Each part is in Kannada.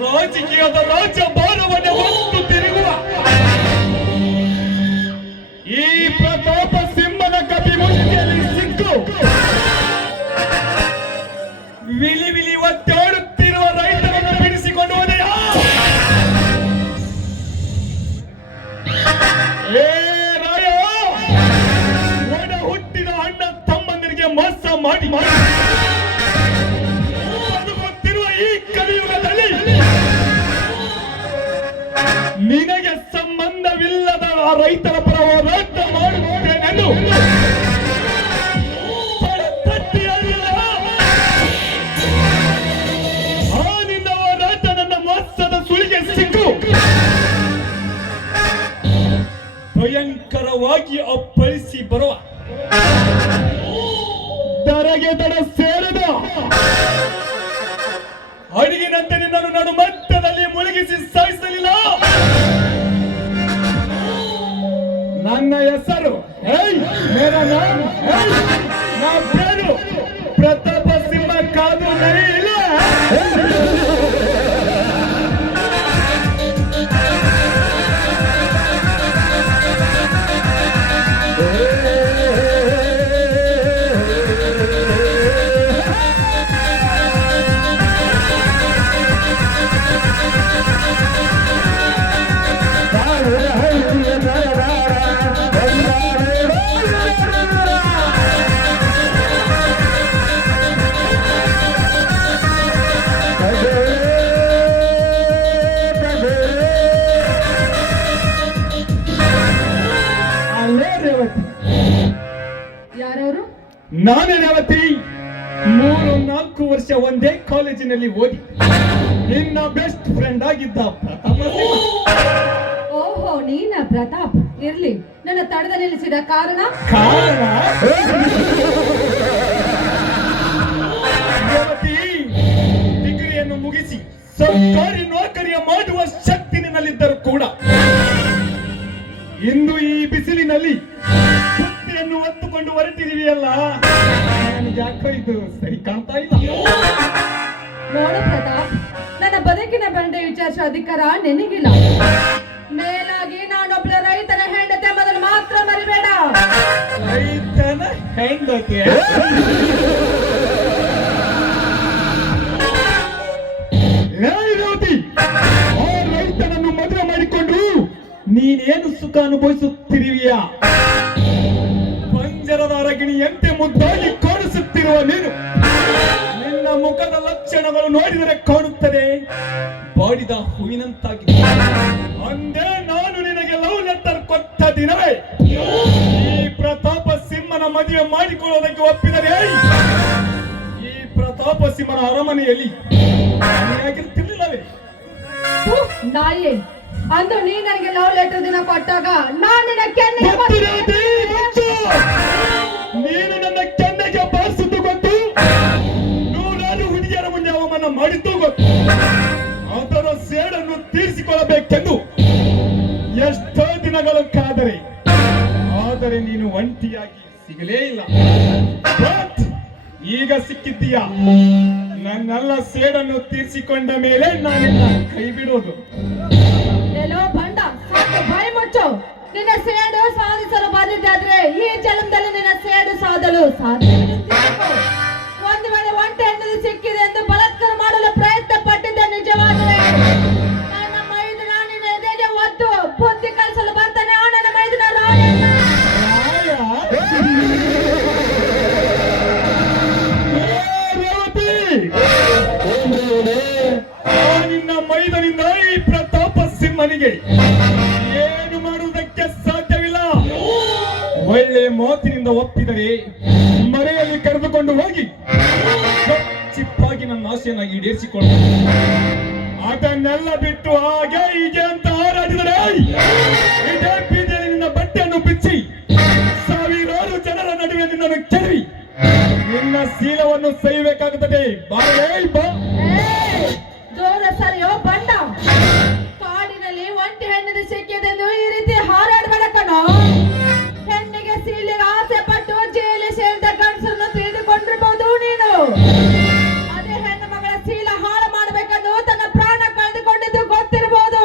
ರಾಜಕೀಯದ ರಾಜ್ಯಭಾರವನ್ನು ಹೊತ್ತು ತಿರುಗುವ ಈ ಪ್ರತಾಪ ಸಿಂಹನ ಕಪಿಮುಷ್ಟಿಯಲ್ಲಿ ಸಿಕ್ಕು ವಿಲಿ ವಿಲಿ ಒತ್ತಾಡುತ್ತಿರುವ ರೈತರನ್ನು ಬಿಡಿಸಿಕೊಂಡು ಹೋದೆಯಾ? ಏ ರಾಯ, ಒಡ ಹುಟ್ಟಿದ ಅಣ್ಣ ತಮ್ಮಂದಿರಿಗೆ ಮೋಸ ಮಾಡಿ ಬದುಕುತ್ತಿರುವ ಈ ಕಲಿಯುಗದಲ್ಲಿ ನಿನಗೆ ಸಂಬಂಧವಿಲ್ಲದ ಆ ರೈತರ ಪರ ಹೋರಾಟ ಮಾಡುತ್ತೇನೆಂದು ಆ ನಿನ್ನ ಹೋರಾಟ ನನ್ನ ಮೋಸದ ಸುಳಿಗೆ ಸಿಕ್ಕು ಭಯಂಕರವಾಗಿ ಅಪ್ಪಳಿಸಿ ಬರುವ ದರಗೆ ದಡ ಸೇರದ ಅಡಿಗಿನಂತೆ ನಿನ್ನನ್ನು ನಾನು ಮಟ್ಟದಲ್ಲಿ ಮುಳುಗಿಸಿ ಸಾಯಿಸಲಿಲ್ಲ. ನನ್ನ ಹೆಸರು ಮೇರಾ ನಾಮ್ ನಾ ಬೇರು ಪ್ರತಾಪ ಸಿಂಹ ಕಾದು ನಡೆಯಿಲ್ಲ. ಯಾರವರು? ನಾನೇ ರೇವತಿ. 3-4 ವರ್ಷ ಒಂದೇ ಕಾಲೇಜಿನಲ್ಲಿ ಓದಿ ನಿನ್ನ ಬೆಸ್ಟ್ ಫ್ರೆಂಡ್ ಆಗಿದ್ದ ಪ್ರತಾಪ ಸಿಂಹ. ಓಹೋ, ನೀನ ಪ್ರತಾಪ್. ಇರ್ಲಿ, ನನ್ನ ತಡೆದ ನಿಲ್ಲಿಸಿದ ಕಾರಣ ರೇವತಿ, ಡಿಗ್ರಿಯನ್ನು ಮುಗಿಸಿ ಸರ್ಕಾರಿ ನೌಕರಿಯ ಮಾಡುವ ಶಕ್ತಿ ನಿನ್ನಲ್ಲಿದ್ದರೂ ಕೂಡ ಇಂದು ಈ ಬಿಸಿಲಿನಲ್ಲಿ ಸುತ್ತಿಯನ್ನು ಹೊತ್ತುಕೊಂಡು ಹೊರಟಿದೀವಿಯಲ್ಲ, ನನಗೆ ಯಾಕೋ ಇದು ಸರಿ ಕಾಣ್ತಾ ಇಲ್ಲ. ನೋಡು ಪ್ರತಾಪ್, ನನ್ನ ಬದುಕಿನ ಬಂಡೆ ವಿಚಾರಿಸುವ ಅಧಿಕಾರ ನಿನಗಿಲ್ಲ. ಮೇಲಾಗಿ ನಾನೊಬ್ಬಳ ರೈತನ ಹೆಂಡತಿ ಮೊದಲು ಮಾತ್ರ ಮರಿಬೇಡ. ರೈತನ ಹೆಂಡತಿ? ಆ ರೈತನನ್ನು ಮದುವೆ ಮಾಡಿಕೊಂಡು ನೀನೇನು ಸುಖ ಅನುಭವಿಸುತ್ತಿರುವಿಯ? ಪಂಜರದ ಅರಗಿಣಿಯಂತೆ ಮುದ್ದಾಗಿ ಕಾಣಿಸುತ್ತಿರುವ ನೀನು, ನಿನ್ನ ಮುಖದ ಲಕ್ಷಣಗಳು ನೋಡಿದರೆ ಕಾಣುತ್ತದೆ ಬಾಡಿದ ಹೂವಿನಂತಾಗಿದೆ. ಅಂದೇ ನಾನು ನಿನಗೆ ಲವ್ ಲೆಟರ್ ಕೊಟ್ಟ ದಿನವೇ ಈ ಪ್ರತಾಪ ಸಿಂಹನ ಮದುವೆ ಮಾಡಿಕೊಳ್ಳುವುದಕ್ಕೆ ಒಪ್ಪಿದರೆ ಈ ಪ್ರತಾಪ ಸಿಂಹನ ಅರಮನೆಯಲ್ಲಿ ನಾನಾಗಿರ್ತಿರ್ಲಿಲ್ಲವೇ? ಥು, ನಾಯಿ, ಅಂದು ನೀ ನನಗೆ ಲವ್ ಲೆಟರ್ ದಿನ ಕೊಟ್ಟಾಗ ನಾನು ನಿನ್ನ ಕೆನ್ನೆಗೆ ಗೊತ್ತಿರೋದೇ ಗೊತ್ತು. ನೀನು ನನ್ನ ಕೆನ್ನೆಗೆ ಬಾರಿಸಿದ್ದು ಗೊತ್ತು, ನೂರಾರು ಹುಡುಗಿಯರ ಮುಂದೆ ಅವಮಾನ ಮಾಡಿದ್ದು ಗೊತ್ತು. ಅದರ ಸೇಡನ್ನು ತೀರಿಸಿಕೊಳ್ಳಬೇಕೆಂದು ಎಷ್ಟೋ ದಿನಗಳು ಕಾದರೆ, ಆದರೆ ನೀನು ಒಂಟಿಯಾಗಿ ಸಿಗಲೇ ಇಲ್ಲ. But ಈಗ ಸಿಕ್ಕಿದ್ದೀಯ. ನನ್ನೆಲ್ಲ ಸೇಡನ್ನು ತೀರಿಸಿಕೊಂಡ ಮೇಲೆ ನಾನಿನ್ನ ಕೈ ಬಿಡೋದು. ಎಲ್ಲೋ ಬಂಡ, ಸಾಕು ಬಾಯಿ ಮುಚ್ಚು. ನಿನ್ನ ಸೇಡು ಸಾಧಿಸಲು ಬಂದಿದ್ದಾದ್ರೆ ಈ ಜನ್ಮದಲ್ಲಿ ನಿನ್ನ ಸೇಡು ಸಾಧಲು ಸಾಧ್ಯವಿಲ್ಲ. ಒಂದು ವೇಳೆ ಒಂಟೆ ಹೆಣ್ಣು ಸಿಕ್ಕಿದೆ ಎಂದು ಬಲಾತ್ಕಾರ ಮಾಡಲು ಪ್ರಯತ್ನ ಪಟ್ಟಿದ್ದ ನಿಜವಾದರೆ ನನ್ನ ಮೈದುನ ನಿನ್ನ ಎದೆಗೆ ಒದ್ದು ಬುದ್ಧಿ ಕಲಿಸಲು ಬರ್ತಾನೆ ಆ ನನ್ನ ಮೈದುನ ರಾಯಣ್ಣ. ನಿನ್ನ ಮೈದನಿಂದ ಈ ಪ್ರತಾಪ ಸಿಂಹನಿಗೆ ಏನು ಮಾಡುವುದಕ್ಕೆ ಸಾಧ್ಯವಿಲ್ಲ. ಒಳ್ಳೆ ಮಾತಿನಿಂದ ಒಪ್ಪಿದರೆ ಮರೆಯಲ್ಲಿ ಕರೆದುಕೊಂಡು ಹೋಗಿ ಚಿಪ್ಪಾಗಿ ನನ್ನ ಆಸೆಯನ್ನು ಈಡೇರಿಸಿಕೊಳ್ಳ. ಅದನ್ನೆಲ್ಲ ಬಿಟ್ಟು ಹಾಗೆ ಹೀಗೆ ಅಂತ ಹಾರಾಡಿದರೆ ಇದೇ ಬೀದಿಯಲ್ಲಿ ನಿನ್ನ ಬಟ್ಟೆಯನ್ನು ಬಿಚ್ಚಿ ಸಾವಿರಾರು ಜನರ ನಡುವೆ ನಿನ್ನನ್ನು ಕೆಡವಿ ನಿನ್ನ ಶೀಲವನ್ನು ಸಹಿಬೇಕಾಗುತ್ತದೆ. ಬಾರೇ ಬಾ. ದೂರ ಸರಿಯೋ ಬಂಡ. ಕಾಡಿನಲ್ಲಿ ಒಂಟಿ ಹೆಣ್ಣಿನ ಸಿಕ್ಕಿದೆಂದು ಈ ರೀತಿ ಹಾರಾಡಬೇಡ ಕಣೋ. ಹೆಣ್ಣಿಗೆ ಸೀಲಿಗೆ ಆಸೆ ಪಟ್ಟು ಜೈಲಿ ಸೇರಿದ ಗಂಡಸರನ್ನು ತಿಳಿದುಕೊಂಡಿರಬಹುದು ನೀನು. ಅದೇ ಹೆಣ್ಣು ಮಗಳ ಶೀಲ ಹಾಳು ಮಾಡಬೇಕೆಂದು ತನ್ನ ಪ್ರಾಣ ಕಳೆದುಕೊಂಡಿದ್ದು ಗೊತ್ತಿರಬಹುದು.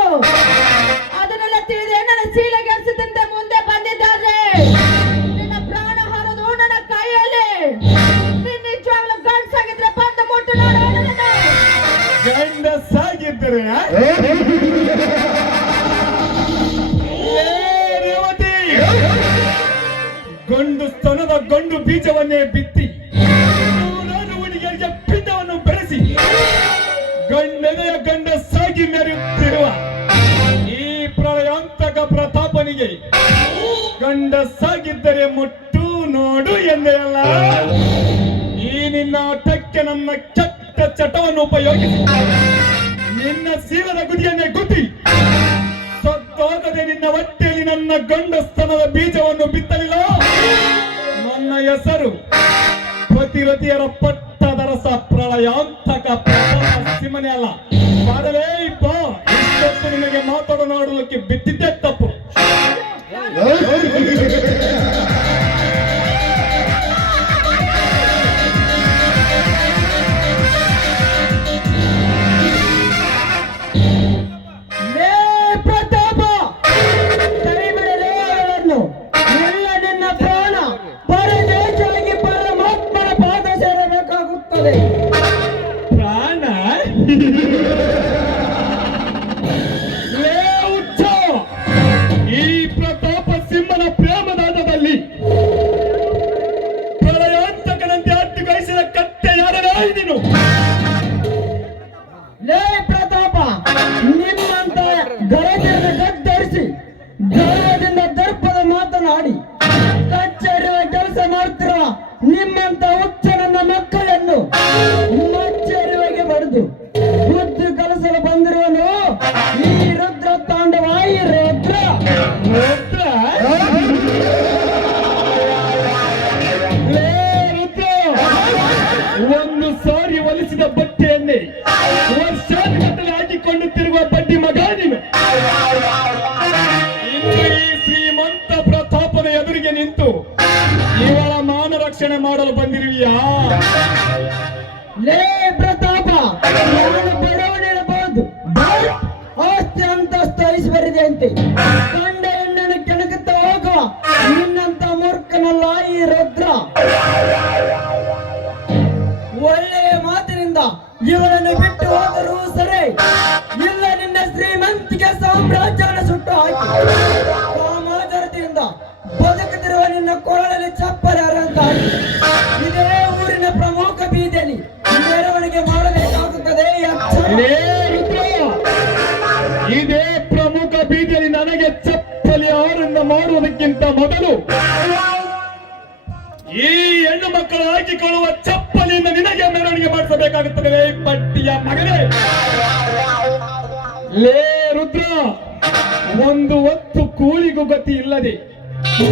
ಅದನ್ನೆಲ್ಲ ತಿಳಿದೇ ನನ್ನ ಶೀಲ ಗೆಲ್ಸದಂತೆ ಮುಂದೆ ಬಂದಿದ್ದಾದ್ರೆ ನಿನ್ನ ಪ್ರಾಣ ಹಾರೋದು ನನ್ನ ಕೈಯಲ್ಲಿ. ನೀನ್ ನಿಜವಾಗ್ಲೂ ಗಂಡಸಾಗಿದ್ರೆ ಬಂದು ಮುಟ್ಟು ನೋಡು ನನ್ನ. ಗಂಡಸಾಗಿದ್ದರೆ ರೇವತಿ, ಗಂಡು ಸ್ತನದ ಗಂಡು ಬೀಜವನ್ನೇ ಬಿತ್ತಿ ನೂರಾರು ಹುಡುಗಿಯರಿಗೆ ಪಿಂಡವನ್ನು ಬೆಳೆಸಿ ಗಂಡನೆಯ ಗಂಡಸಾಗಿ ಮೆರೆಯುತ್ತಿರುವ ಈ ಪ್ರಳಯಾಂತಕ ಪ್ರತಾಪನಿಗೆ ಗಂಡಸಾಗಿದ್ದರೆ ಮುಟ್ಟು ನೋಡು ಎಂದೆಯಲ್ಲ. ಈ ನಿನ್ನ ಆಟಕ್ಕೆ ನನ್ನ ಕೆಟ್ಟ ಚಟವನ್ನು ಉಪಯೋಗಿಸಿ ನಿನ್ನ ಶೀಲದ ಗುದಿಯನ್ನೇ ಗುದ್ದಿ ಸತ್ತೋಗದೆ ನಿನ್ನ ಹೊಟ್ಟೆಯಲ್ಲಿ ನನ್ನ ಗಂಡಸ್ತನದ ಬೀಜವನ್ನು ಬಿತ್ತಲಿಲ್ಲ. ನನ್ನ ಹೆಸರು ಪ್ರತಿರತಿಯರ ಪಟ್ಟದರಸ ಪ್ರಳಯಾಂತಕ ಪ್ರತಾಪ ಸಿಂಹನೇ ಅಲ್ಲ. ಬಾರಲೇ ಇಪ್ಪ, ಇಷ್ಟೊತ್ತು ನಿಮಗೆ ಮಾತಾಡೋದಕ್ಕೆ ಬಿಟ್ಟಿದ್ದೆ ತಪ್ಪು. ಪ್ರಾಣ ಈ ಪ್ರತಾಪ ಸಿಂಹನ ಪ್ರೇಮದಾನದಲ್ಲಿ ಪ್ರಳಯಾಂತಕನಂತೆ ಅಟ್ಟುಗೈಸಿದ ಕತ್ತೆ ಯಾರೇ ನೀನು? ಲೇ ಪ್ರತಾಪ, ನಿಮ್ಮಂತ ಗರಜನ ಗದ್ದರಿಸಿ ಗರ್ವದಿಂದ ದರ್ಪದ ಮಾತನಾಡಿ ಕಚ್ಚೇರಿಯ ಕೆಲಸ ಮಾಡ್ತಿರುವ ನಿಮ್ಮಂತ ಹುಚ್ಚ ನನ್ನ ಮಕ್ಕಳನ್ನು ಮಚ್ಚೇರಿವೆಗೆ ಬಡಿದು ಬುದ್ಧಿ ಕಲಿಸಲು ಬಂದಿರುವನು ಈ ರುದ್ರ ತಾಂಡವ. ಈ ರುದ್ರ ಒಂದು ಸಾರಿ ಒಲಿಸಿದ ಬಟ್ಟೆಯನ್ನೇ ವರ್ಷಾನುಗಟ್ಟಲೆ ಹಾಕಿಕೊಂಡು ತಿರುವ ಬಡ್ಡಿ ಮಗ ನೀನು. ಇನ್ನು ಈ ಶ್ರೀಮಂತ ಪ್ರತಾಪನ ಎದುರಿಗೆ ನಿಂತು ಇವಳ ಮಾನ ರಕ್ಷಣೆ ಮಾಡಲು ಬಂದಿರುವಿಯಾ? ಲೇ ಪ್ರತಾಪ, ನಾನು ಬಡವನಿರಬಹುದು, ಆಸ್ತಿ ಅಂತಸ್ತು ಐಶ್ವರ್ಯದೆ ಅಂತೆ ಕಂಡ ಹೆಣ್ಣನ್ನು ಕೆಣಕುತ್ತಾ ಹೋಗುವ ನಿನ್ನಂತ ಮೂರ್ಖನಲ್ಲ ಈ ರುದ್ರ. ಒಳ್ಳೆಯ ಮಾತಿನಿಂದ ಇವಳನ್ನು ಬಿಟ್ಟು ಹೋದರೂ ಸರಿ, ಇಲ್ಲ ನಿನ್ನ ಶ್ರೀಮಂತಿಗೆ ಸಾಮ್ರಾಜ್ಯವನ್ನು ಸುಟ್ಟು ಹಾಕಿ ಕಾಮಾಜರತೆಯಿಂದ ಬದುಕುತ್ತಿರುವ ನಿನ್ನ ಕೊರಳಲ್ಲಿ ಚಪ್ಪಲಿ ಅರಂತ ಇದೇ ಊರಿನ ಪ್ರಮುಖ ಬೀದಿಯಲ್ಲಿ ಮೆರವಣಿಗೆ ಮಾಡಬೇಕಾಗುತ್ತದೆ. ಇದೇ ಪ್ರಮುಖ ಬೀದಿಯಲ್ಲಿ ನನಗೆ ಚಪ್ಪಲಿ ಆರಂಭ ಮಾಡುವುದಕ್ಕಿಂತ ಮೊದಲು ಈ ಹೆಣ್ಣು ಮಕ್ಕಳು ಹಾಕಿಕೊಳ್ಳುವ ಚಪ್ಪಲಿಯಿಂದ ನಿನಗೆ ಮೆರವಣಿಗೆ ಮಾಡಿಸಬೇಕಾಗುತ್ತದೆ ಪಟ್ಟಿಯ ಮಗನೇ. ಲೇ ರುದ್ರ, ಒಂದು ಹೊತ್ತು ಕೂಲಿಗೂ ಗತಿ ಇಲ್ಲದೆ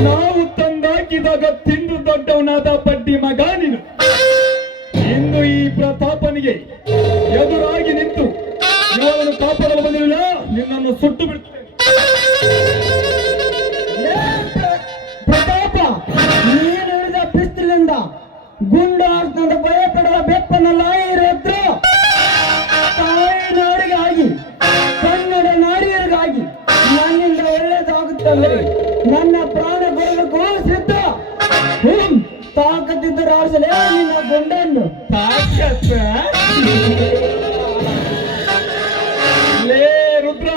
ನಾವು ತಂದಾಕಿದಾಗ ತಿಂದು ದೊಡ್ಡವನಾದ ಬಡ್ಡಿ ಮಗ ನೀನು. ಇಂದು ಈ ಪ್ರತಾಪನಿಗೆ ಎದುರಾಗಿ ನಿಂತು ಇವನನ್ನು ಕಾಪಾಡಲು ಬಂದಿರಲಿಲ್ಲ, ನಿನ್ನನ್ನು ಸುಟ್ಟು ಬಿಡುತ್ತೇನೆ. ಪ್ರತಾಪ, ನೀನು ಹಿಡಿದ ಪಿಸ್ತಲಿಂದ ಗುಂಡು ಹಾರಿಸಿದ ಭಯ ಪಡುವ ಬೆಪ್ಪನಲ್ಲ ಇರೋದ್ರು. ತಾಯಿ ನಾಡಿಗಾಗಿ, ಕನ್ನಡ ನಾಡಿಯರಿಗಾಗಿ ನನ್ನಿಂದ ಒಳ್ಳೆಯದಾಗುತ್ತದೆ. ನನ್ನ ಪ್ರಾಣ ಬರಬೇಕು ಸಿದ್ಧ. ತಾಕತ್ತಿದ್ದರೆ ಆರಿಸಲೇ ನಿನ್ನ ಗುಂಡನ್ನು. ತಾಕತ್ತ? ಲೇ ರುದ್ರ,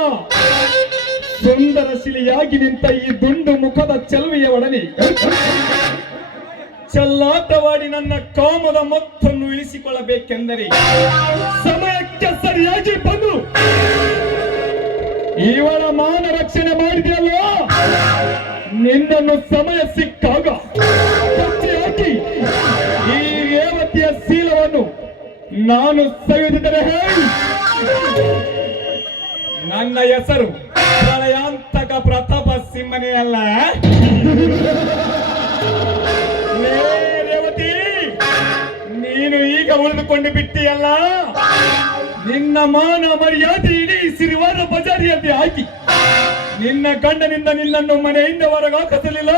ಸುಂದರ ಶಿಲೆಯಾಗಿ ನಿಂತ ಈ ದುಂಡು ಮುಖದ ಚೆಲುವೆಯ ಒಡನೆ ಚೆಲ್ಲಾಟವಾಡಿ ನನ್ನ ಕಾಮದ ಮೊತ್ತನ್ನು ಇಳಿಸಿಕೊಳ್ಳಬೇಕೆಂದರೆ ಸಮಯಕ್ಕೆ ಸರಿಯಾಗಿ ಬಂದು ಇವಳ ಮಾನ ರಕ್ಷಣೆ ಮಾಡಿದೆಯಲ್ಲ, ನಿನ್ನನ್ನು ಸಮಯ ಸಿಕ್ಕಾಗ ಕಚ್ಚಿ ಹಾಕಿ ಈ ರೇವತಿಯ ಶೀಲವನ್ನು ನಾನು ಸವಿದಿದ್ದರೆ ಹೇಳಿ. ನನ್ನ ಹೆಸರು ಪ್ರಳಯಾಂತಕ ಪ್ರತಾಪ ಸಿಂಹನೇ ಅಲ್ಲ. ಲೇ ರೇವತಿ, ನೀನು ಈಗ ಉಳಿದುಕೊಂಡು ಬಿಟ್ಟಿಯಲ್ಲ, ನಿನ್ನ ಮಾನ ಮರ್ಯಾದೆ ಇಡೀ ಸಿರಿವಾದ ಬಜಾರಿಯಲ್ಲಿ ಹಾಕಿ ನಿನ್ನ ಗಂಡನಿಂದ ನಿನ್ನನ್ನು ಮನೆಯಿಂದ ಹೊರಗಾಕಲಿಲ್ಲ.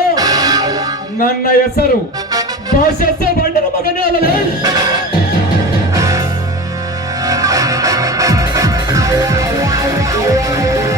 ನನ್ನ ಹೆಸರು ಭಾಷಸ ಬಂಡನ ಮಗನೇ ಅಲ್ಲವೇ? Yeah.